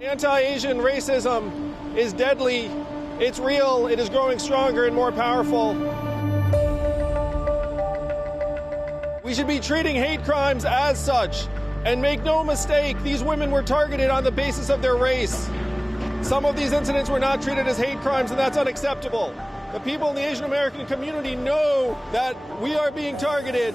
Anti-Asian racism is deadly, it's real, it is growing stronger and more powerful. We should be treating hate crimes as such. And make no mistake, these women were targeted on the basis of their race. Some of these incidents were not treated as hate crimes, and that's unacceptable. The people in the Asian American community know that we are being targeted.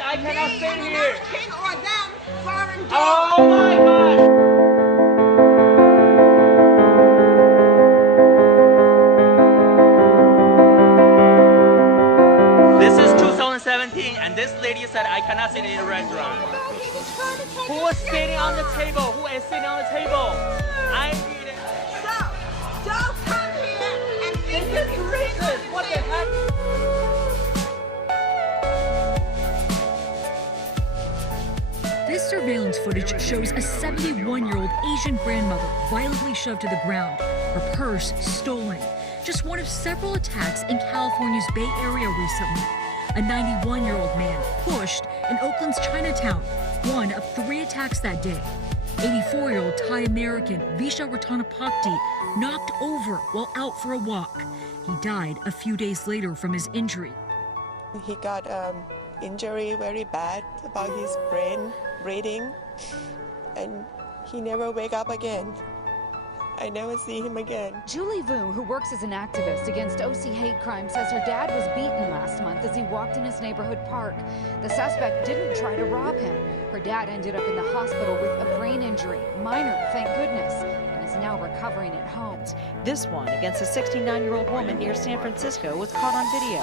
I cannot stay here. King or them, foreign dog. Oh my God! This is 2017, and this lady said I cannot sit in a restaurant. Who was sitting on the table? Who is sitting on the table? I need it. So, don't come here and think This is racist. What the heck? This surveillance footage shows a 71-year-old Asian grandmother violently shoved to the ground, her purse stolen. Just one of several attacks in California's Bay Area recently. A 91-year-old man pushed in Oakland's Chinatown, one of 3 attacks that day. 84-year-old Thai American Visha Ratanapakdi knocked over while out for a walk. He died a few days later from his injury. He got injury very bad about his brain bleeding, and he never wake up again. I never see him again. Julie Vu, who works as an activist against OC hate crime, says her dad was beaten last month as he walked in his neighborhood park. The suspect didn't try to rob him. Her dad ended up in the hospital with a brain injury, minor, thank goodness, and is now recovering at home. This one against a 69-year-old woman near San Francisco was caught on video.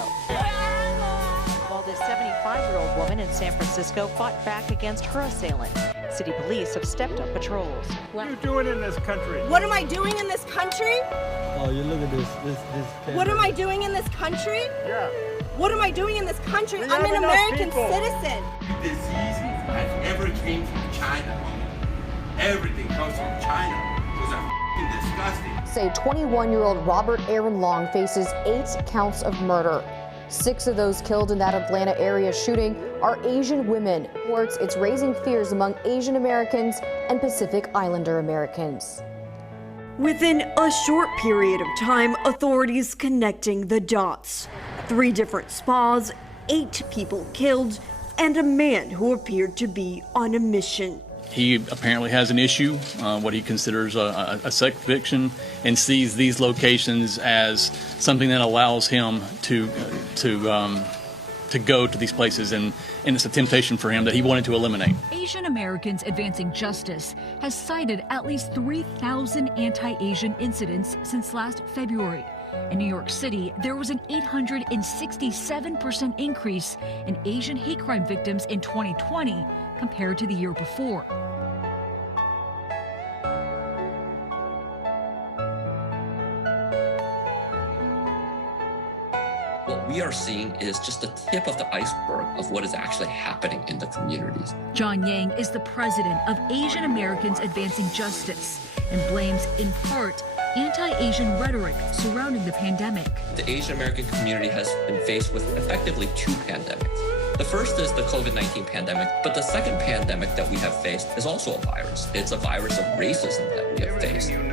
While this 75-year-old woman in San Francisco fought back against her assailant. City police have stepped up patrols. What are you doing in this country? What am I doing in this country? Oh, you look at this. What am I doing in this country? Yeah. What am I doing in this country? We I'm have an enough American people. citizen. Disease that ever came from China. Everything comes from China. Those are disgusting. Say 21-year-old Robert Aaron Long faces 8 counts of murder. 6 of those killed in that Atlanta area shooting are Asian women. It's raising fears among Asian Americans and Pacific Islander Americans. Within a short period of time, authorities connecting the dots. 3 different spas, 8 people killed, and a man who appeared to be on a mission. He apparently has an issue, what he considers a sex addiction, and sees these locations as something that allows him to go to these places, and it's a temptation for him that he wanted to eliminate. Asian Americans Advancing Justice has cited at least 3,000 anti-Asian incidents since last February. In New York City, there was an 867% increase in Asian hate crime victims in 2020 compared to the year before. What we are seeing is just the tip of the iceberg of what is actually happening in the communities. John Yang is the president of Asian Americans Advancing Justice and blames, in part, anti-Asian rhetoric surrounding the pandemic. The Asian American community has been faced with effectively 2 pandemics. The first is the COVID-19 pandemic, but the second pandemic that we have faced is also a virus. It's a virus of racism that we have faced. In